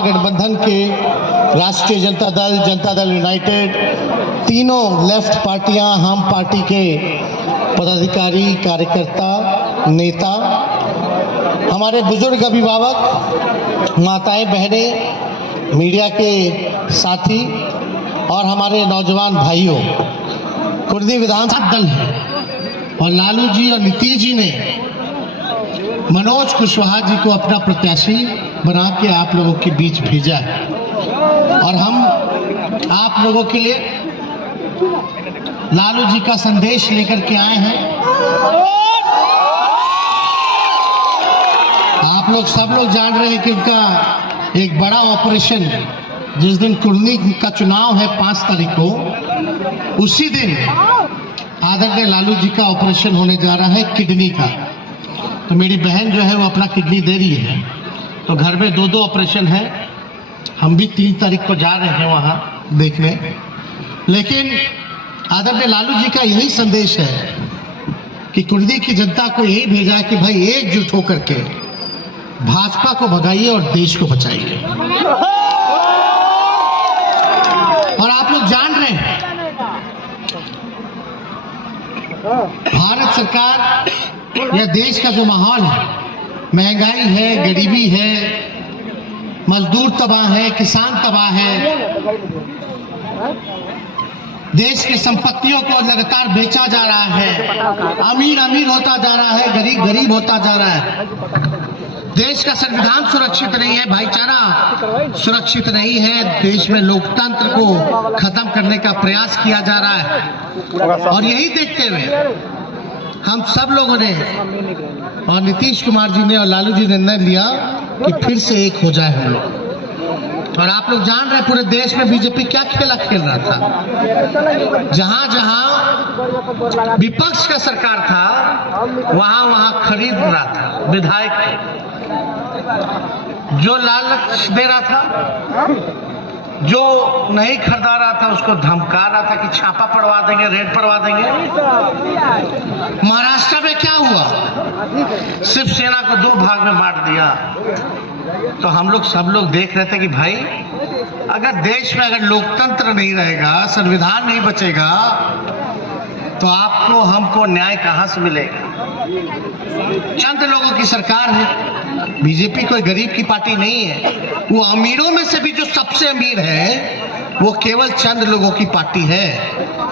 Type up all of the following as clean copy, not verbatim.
गठबंधन के राष्ट्रीय जनता दल यूनाइटेड, तीनों लेफ्ट पार्टियां, हम पार्टी के पदाधिकारी, कार्यकर्ता, नेता, हमारे बुजुर्ग अभिभावक, माताएं, बहनें, मीडिया के साथी और हमारे नौजवान भाइयों, कुर्दी विधानसभा दल है और लालू जी और नीतीश जी ने मनोज कुशवाहा जी को अपना प्रत्याशी बना के आप लोगों के बीच भेजा है और हम आप लोगों के लिए लालू जी का संदेश लेकर के आए हैं। आप लोग सब लोग जान रहे हैं कि उनका एक बड़ा ऑपरेशन, जिस दिन कुर्दी का चुनाव है 5 तारीख को, उसी दिन आदरणीय लालू जी का ऑपरेशन होने जा रहा है किडनी का। तो मेरी बहन जो है वो अपना किडनी दे रही है, तो घर में 2 ऑपरेशन है। हम भी 3 तारीख को जा रहे हैं वहां देखने। लेकिन आदरणीय लालू जी का यही संदेश है कि कुर्दी की जनता को यही भेजा है कि भाई एकजुट होकर के भाजपा को भगाइए और देश को बचाइए। और आप लोग जान रहे हैं भारत सरकार या देश का जो माहौल है, महंगाई है, गरीबी है, मजदूर तबाह है, किसान तबाह है, देश की संपत्तियों को लगातार बेचा जा रहा है, अमीर अमीर होता जा रहा है, गरीब गरीब होता जा रहा है, देश का संविधान सुरक्षित नहीं है, भाईचारा सुरक्षित नहीं है, देश में लोकतंत्र को खत्म करने का प्रयास किया जा रहा है। और यही देखते हुए हम सब लोगों ने और नीतीश कुमार जी ने और लालू जी ने निर्णय लिया कि फिर से एक हो जाए हम लोग। और आप लोग जान रहे हैं पूरे देश में बीजेपी क्या खेला खेल रहा था। जहां जहां विपक्ष का सरकार था वहां वहां खरीद रहा था विधायक, जो लालच दे रहा था, जो नहीं खरीदा रहा था उसको धमका रहा था कि छापा पड़वा देंगे, रेड पड़वा देंगे। महाराष्ट्र में क्या हुआ, शिवसेना को 2 भाग में बांट दिया। तो हम लोग सब लोग देख रहे थे कि भाई अगर देश में अगर लोकतंत्र नहीं रहेगा, संविधान नहीं बचेगा, तो आपको हमको न्याय कहां से मिलेगा। चंद लोगों की सरकार है, बीजेपी कोई गरीब की पार्टी नहीं है। वो अमीरों में से भी जो सबसे अमीर है वो केवल चंद लोगों की पार्टी है।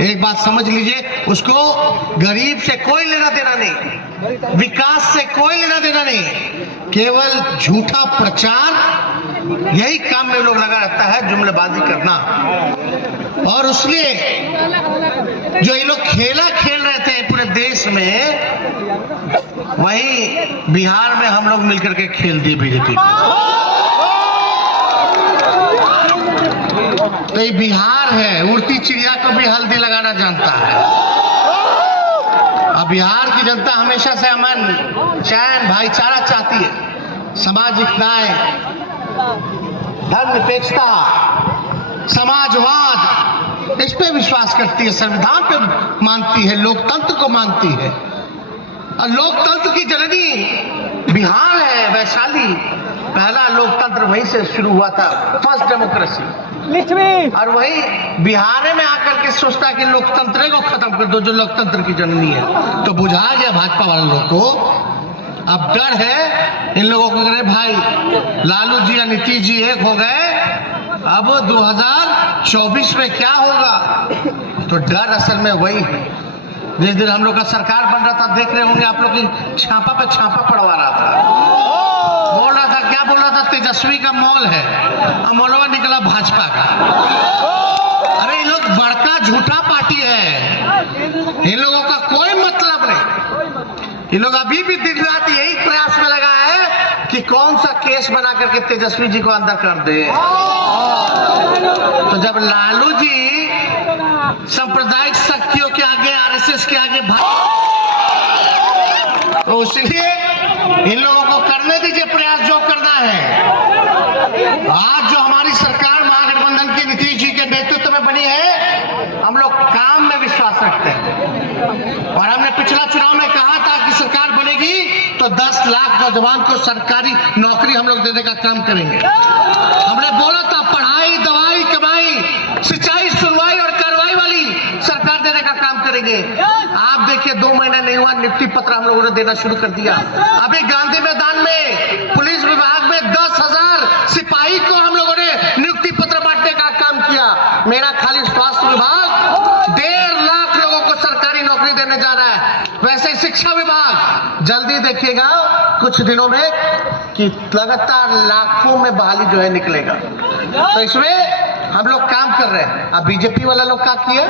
एक बात समझ लीजिए, उसको गरीब से कोई लेना देना नहीं, विकास से कोई लेना देना नहीं, केवल झूठा प्रचार, यही काम में लोग लगा रहता है, जुमलेबाजी करना। और उसलिए जो ये लोग खेला खेल रहे थे पूरे देश में, वही बिहार में हम लोग मिलकर के खेल दिए बीजेपी को। तो ये बिहार है, उड़ती चिड़िया को भी हल्दी लगाना जानता है। अब बिहार की जनता हमेशा से अमन, चैन, भाईचारा चाहती है, सामाजिक न्याय, धर्मनिरपेक्षता, समाजवाद, इस पे विश्वास करती है, संविधान पे मानती है, लोकतंत्र को मानती है। और लोकतंत्र की जननी बिहार है, वैशाली। पहला लोकतंत्र वहीं से शुरू हुआ था, फर्स्ट डेमोक्रेसी। और वही बिहार में आकर के सोचता कि लोकतंत्र को खत्म कर दो, जो लोकतंत्र की जननी है। तो बुझा गया भाजपा वाले लोगों को। अब डर है इन लोगों को, अरे भाई लालू जी और नीतीश जी एक हो गए, अब 2024 में क्या होगा। तो डर असल में वही है। जिस दिन हम लोग का सरकार बन रहा था, देख रहे होंगे आप लोग की छापा पे छापा पड़वा रहा था, बोल रहा था, क्या बोल रहा था, तेजस्वी का मॉल है, अमोलवा निकला भाजपा का। अरे ये लोग बड़का झूठा पार्टी है, इन लोगों का कोई मतलब नहीं। ये लोग अभी भी दिन रात यही प्रयास में लगा है कि कौन सा केस बना करके तेजस्वी जी को अंदर कर दे। तो जब लालू जी सांप्रदायिक शक्तियों के आगे, आरएसएस के आगे, तो इसलिए इन लोगों को करने दीजिए प्रयास जो करना है। आज जो हमारी सरकार महागठबंधन के नीतीश जी के नेतृत्व में बनी है, हम लोग काम में विश्वास रखते हैं। और हमने पिछला चुनाव में कहा था कि सरकार बनेगी तो 10 लाख नौजवान को सरकारी नौकरी हम लोग देने का काम करेंगे। हमने हुआ, नियुक्ति पत्र हम लोगों ने देना शुरू कर दिया। अभी गांधी मैदान में पुलिस विभाग में 10,000 सिपाही को हम लोगों ने नियुक्ति पत्र बांटने का काम किया। मेरा खाली स्वास्थ्य विभाग 1.5 लाख लोगों को सरकारी नौकरी देने जा रहा है। वैसे शिक्षा विभाग जल्दी देखिएगा कुछ दिनों में कि लगातार लाखों में बहाली जो है निकलेगा। तो इसमें हम लोग काम कर रहे हैं। अब बीजेपी वाला लोग क्या किया,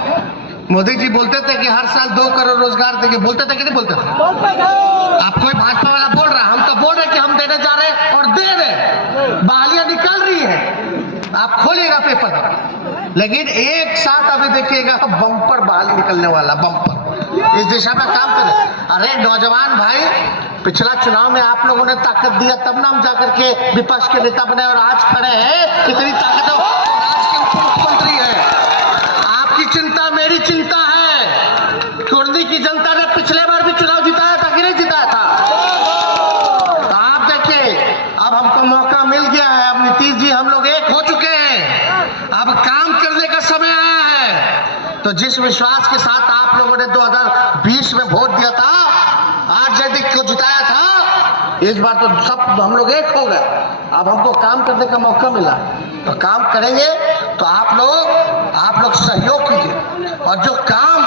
मोदी जी बोलते थे कि हर साल 2 करोड़ रोजगार देंगे, बोलते थे कि नहीं बोलते थे? आप कोई भाजपा वाला बोल रहा है, हम तो बोल रहे कि हम देने जा रहे हैं और दे रहे, बहालियां निकल रही है। आप खोलिएगा पेपर, लेकिन एक साथ अभी देखिएगा बम्पर बहाली निकलने वाला, बम्पर। इस दिशा में काम करें। अरे नौजवान भाई, पिछला चुनाव में आप लोगों ने ताकत दिया, तब ना हम जाकर के विपक्ष के नेता बने और आज खड़े हैं। इतनी ताकत आज के मुख्यमंत्री है। आपकी चिंता मेरी चिंता है। कुर्दी की जनता ने पिछले बार भी चुनाव जिताया था कि नहीं जिताया था? तो आप देखिए, अब हमको मौका मिल गया है। अब नीतीश जी हम लोग एक हो चुके हैं, अब काम करने का समय आया है। तो जिस विश्वास के साथ आप लोगों ने 2020 में वोट दिया था, आरजेडी को जिताया था, इस बार तो सब हम लोग एक हो गए। अब हमको काम करने का मौका मिला, तो काम करेंगे। तो आप लोग सहयोग कीजिए, और जो काम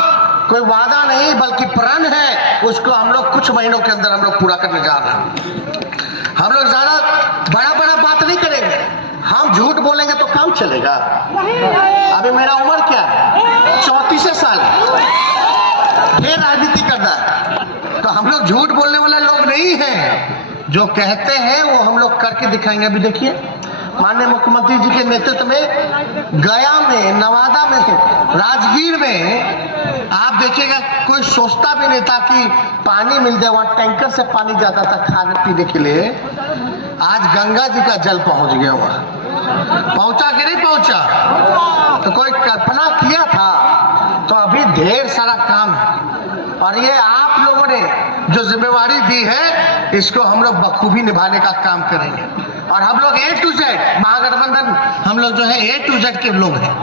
कोई वादा नहीं बल्कि प्रण है, उसको हम लोग कुछ महीनों के अंदर हम लोग पूरा करने जा रहे हैं। हम लोग ज्यादा बड़ा बात नहीं करेंगे। हम झूठ बोलेंगे तो काम चलेगा। अभी मेरा उम्र क्या है, 34 साल है, फिर राजनीति करना है। तो हम लोग झूठ बोलने वाला लोग नहीं हैं। जो कहते हैं वो हम लोग करके दिखाएंगे। अभी देखिए, माननीय मुख्यमंत्री जी के नेतृत्व में गया में, नवादा में, राजगीर में आप देखिएगा कोई सोचता भी नहीं था कि पानी मिल जाए। वहां टैंकर से पानी जाता था खाने पीने के लिए, आज गंगा जी का जल पहुंच गया। वहां पहुंचा कि नहीं पहुंचा? तो कोई कल्पना किया था? तो अभी ढेर सारा काम है, और ये आप लोगों ने जो जिम्मेवारी दी है, इसको हम लोग बखूबी निभाने का काम करेंगे। और हम लोग A to Z महागठबंधन, हम लोग जो है A to Z के लोग हैं,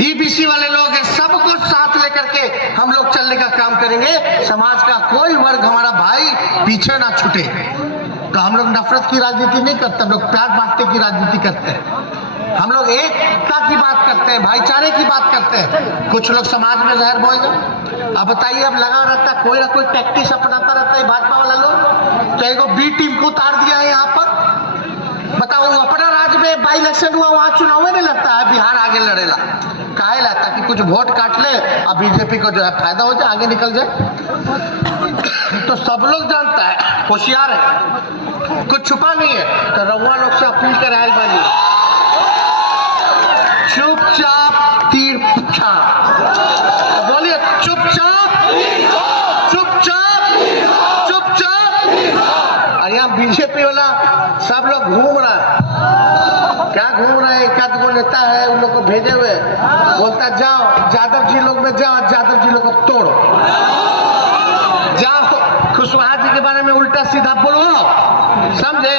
EBC वाले लोग हैं, सबको साथ लेकर के हम लोग चलने का काम करेंगे। समाज का कोई वर्ग हमारा भाई पीछे ना छूटे। तो हम लोग नफरत की राजनीति नहीं करते, हम लोग प्यार बांटने की राजनीति करते हैं। हम लोग एकता की बात करते हैं, भाईचारे की बात करते हैं। कुछ लोग समाज में जहर बोएगा। अब बताइए, अब लगा रहता है कोई ना कोई टैक्टिक्स अपनाता रहता है भाजपा वाला लोग। चाहे वो B टीम को उतार दिया है यहाँ पर, बताओ अपना राज्य में बाई इलेक्शन हुआ, वहां चुनाव नहीं लड़ता है, बिहार आगे लड़ेला काहे लाता कि कुछ वोट काट ले और बीजेपी को जो है फायदा हो जाए, आगे निकल जाए। तो सब लोग जानता है, होशियार है, कुछ छुपा नहीं है। तो रउआ लोग से अपील कर आयल बानी, चुपचाप तीर छाप, बोलिए चुपचाप चुपचाप चुपचाप। और यहाँ बीजेपी वाला सब लोग घूम रहा है। क्या घूम रहा है? एक आध गो नेता है, उन लोग को भेजे हुए, बोलता जाओ यादव जी लोग में जाओ, यादव जी लोग को तोड़ो, जाओ कुशवाहा जी के बारे में उल्टा सीधा बोलो, समझे?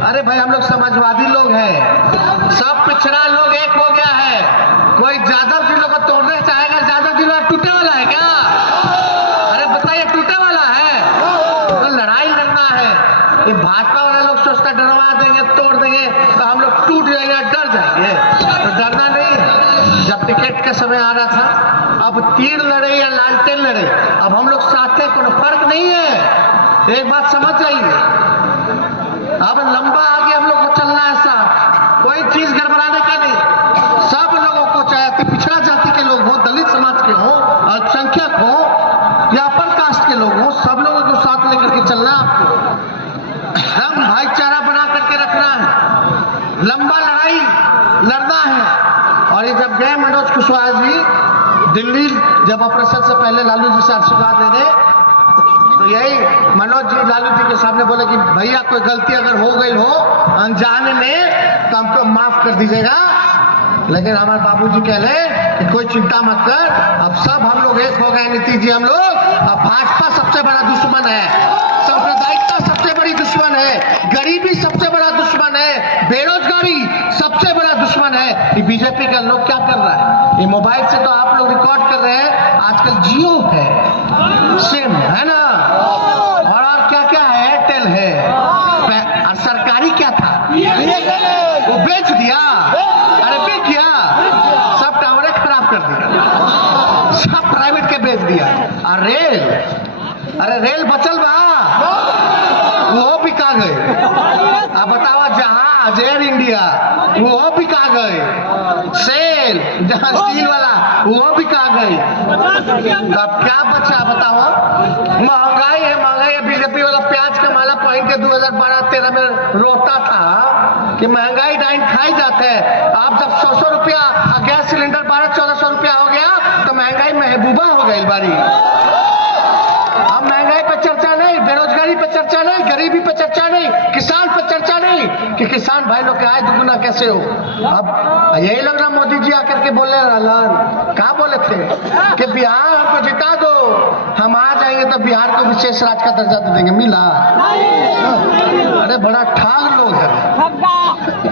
अरे भाई, हम लोग समाजवादी लोग हैं, सब पिछड़ा लोग एक हो गया है। कोई यादव जी लोग को तोड़ने चाहेगा? यादव जी लोग टूटे वाला है क्या? अरे बताइए, टूटे वाला है? तो लड़ाई लड़ना है। ये भाजपा वाला लोग सोचता डरवा देंगे, तोड़ देंगे तो हम लोग टूट जाएंगे, डर जाएंगे। तो डरना नहीं है। जब टिकट का समय आ रहा था, अब तीर लड़े या लालटेन लड़े, अब हम लोग साथ हैं, कोई फर्क नहीं है। एक बात समझ जाइए, अब लंबा आगे हम लोग को चलना है साथ, कोई चीज गड़बड़ाने का नहीं। सब लोगों को, चाहे पिछड़ा जाति के लोग हो, दलित समाज के हो, अल्पसंख्यक हो या अपर कास्ट के लोग हो, सब लोगों को साथ लेकर के चलना, हम भाईचारा बना करके रखना है, लंबा लड़ाई लड़ना है। और ये जब गए मनोज कुशवाहा जी दिल्ली, जब ऑपरेशन से पहले लालू जी से आशीर्वाद लेने, तो यही मनोज जी लालू जी के सामने बोले कि भैया कोई गलती अगर हो गई हो अनजाने में तो हमको माफ कर दीजिएगा। लेकिन हमारे बाबूजी कह रहे कि कोई चिंता मत कर, अब सब हम लोग एक हो गए, नीतीश जी हम लोग। अब भाजपा सबसे बड़ा दुश्मन है, सांप्रदायिकता सबसे बड़ी दुश्मन है, गरीबी सबसे बड़ा दुश्मन है, बेरोजगारी सबसे बड़ा दुश्मन है। ये बीजेपी का लोग क्या कर रहा है? ये मोबाइल से तो आप लोग रिकॉर्ड कर रहे हैं, आजकल जियो है, सिम है ना, बिका गए। अब बताओ, जहाज एयर इंडिया वो बिका गए, सेल जहां स्टील वाला वो बिका गई। अब क्या बचा बताओ? महंगाई है, महंगाई है। बीजेपी वाला प्याज का माला पहन के 2012-13 में रोता था कि महंगाई डाइन खाई जाते हैं। अब जब 100 रुपया गैस सिलेंडर 1200-1400 रुपया हो गया तो महंगाई महबूबा हो गई बारी। अब महंगाई पर चर्चा नहीं, बेरोजगारी पर चर्चा नहीं, गरीबी पर चर्चा नहीं, किसान पर चर्चा नहीं कि किसान भाई लोग के आय दुगुना कैसे हो। अब यही लोग ना मोदी जी आकर के बोले कहा बोले थे कि बिहार हमको जिता दो, हम आ जाएंगे तो बिहार को विशेष राज्य का दर्जा दे देंगे। मिला? अरे बड़ा ठाग लोग है,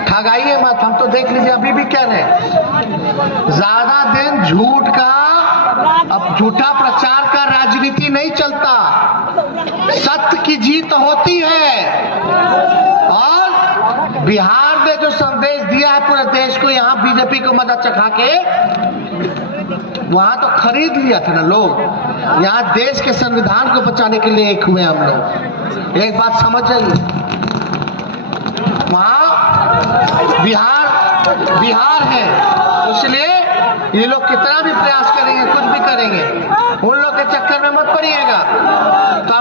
ठगाइए मत। हम तो देख लीजिए अभी भी कह रहे हैं, ज्यादा दिन झूठ का, अब झूठा प्रचार का राजनीति नहीं चलता, सत्य की जीत होती है। और बिहार ने जो संदेश दिया है पूरे देश को, यहाँ बीजेपी को मदद चखा के, वहां तो खरीद लिया था ना लोग। यहाँ देश के संविधान को बचाने के लिए एक हुए हम लोग। एक बात समझ जाइए, वहां बिहार है, इसलिए ये लोग कितना भी प्रयास करेंगे, कुछ भी करेंगे, उन लोग के चक्कर में मत पड़िएगा। तो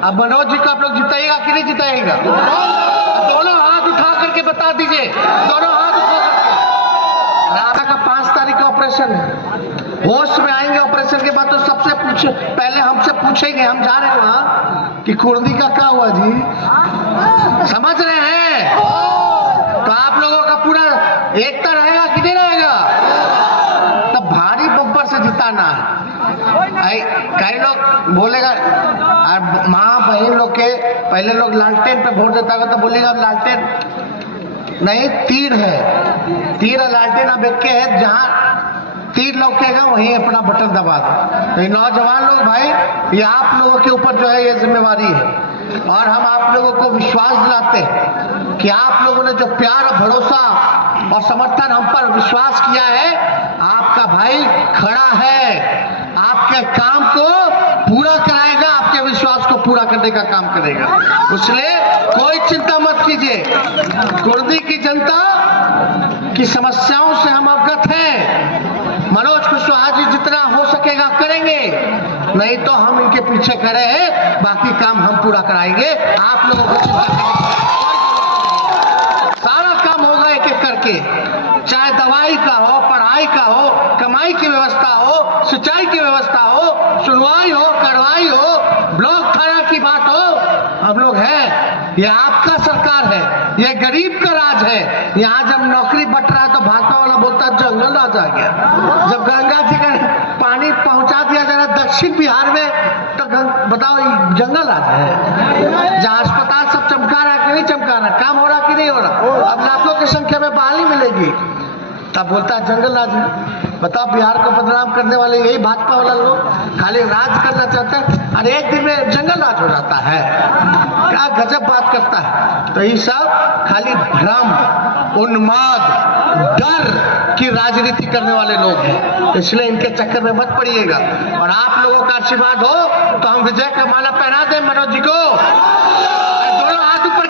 अब मनोज जी को आप लोग जिताइएगा कि नहीं जिताइएगा? दोनों हाथ उठा करके बता दीजिए, दोनों हाथ उठा करके। राधा का 5 तारीख का ऑपरेशन है, होश में आएंगे ऑपरेशन के बाद तो सबसे पहले हमसे पूछेंगे, हम जा रहे हैं वहां कि कुर्दी का क्या हुआ जी, समझ रहे हैं? तो आप लोगों का पूरा एकता रहेगा कि नहीं रहेगा? तब भारी बम्पर से जिताना है। कई लोग बोलेगा, माँ बहन लोग के पहले लोग लालटेन पे वोट देता है तो बोलेगा अब लालटेन नहीं, तीर है, तीर और लालटेन अब एक के है, जहां तीर लौकेगा वहीं अपना बटन दबा दो। तो नौजवान लोग भाई, ये आप लोगों के ऊपर जो है ये जिम्मेवारी है, और हम आप लोगों को विश्वास दिलाते हैं कि आप लोगों ने जो प्यार और भरोसा और समर्थन हम पर विश्वास किया है, आपका भाई खड़ा है, आपके काम को पूरा कराएगा, आपके विश्वास को पूरा करने का काम करेगा। इसलिए कोई चिंता मत कीजिए, कुर्दी की जनता की समस्याओं से हम अवगत हैं। मनोज कुशवाहा जी जितना हो सकेगा करेंगे, नहीं तो हम इनके पीछे खड़े हैं, बाकी काम हम पूरा कराएंगे। आप लोगों को चिंता करने सारा काम होगा एक एक करके, चाहे दवाई का हो, पढ़ाई का हो, कमाई की व्यवस्था हो, सिंचाई की व्यवस्था हो, सुनवाई हो, कार्रवाई हो, ब्लॉक थाना की बात हो, हम लोग हैं। ये आपका सरकार है, ये गरीब का राज है। यहाँ जब नौकरी बट रहा है तो भाजपा वाला बोलता है जंगल राज आ गया। जब गंगा जी का पानी पहुंचा दिया जा रहा है दक्षिण बिहार में, तो बताओ जंगल राज है। जहाँ अस्पताल सब चमका रहा है कि नहीं चमका रहा, काम हो रहा कि नहीं हो रहा, अब लाखों की संख्या में बहाली मिलेगी, तब बोलता है जंगल राज है। बताओ, बिहार को बदनाम करने वाले यही भाजपा वाला लोग खाली राज करना चाहते हैं और एक दिन में जंगल राज हो जाता है। क्या गजब बात करता है। तो ये सब खाली भ्रम, उन्माद, डर की राजनीति करने वाले लोग हैं, इसलिए इनके चक्कर में मत पड़िएगा। और आप लोगों का आशीर्वाद हो तो हम विजय का माला पहना दें मनोज जी को। दोनों हाथ ऊपर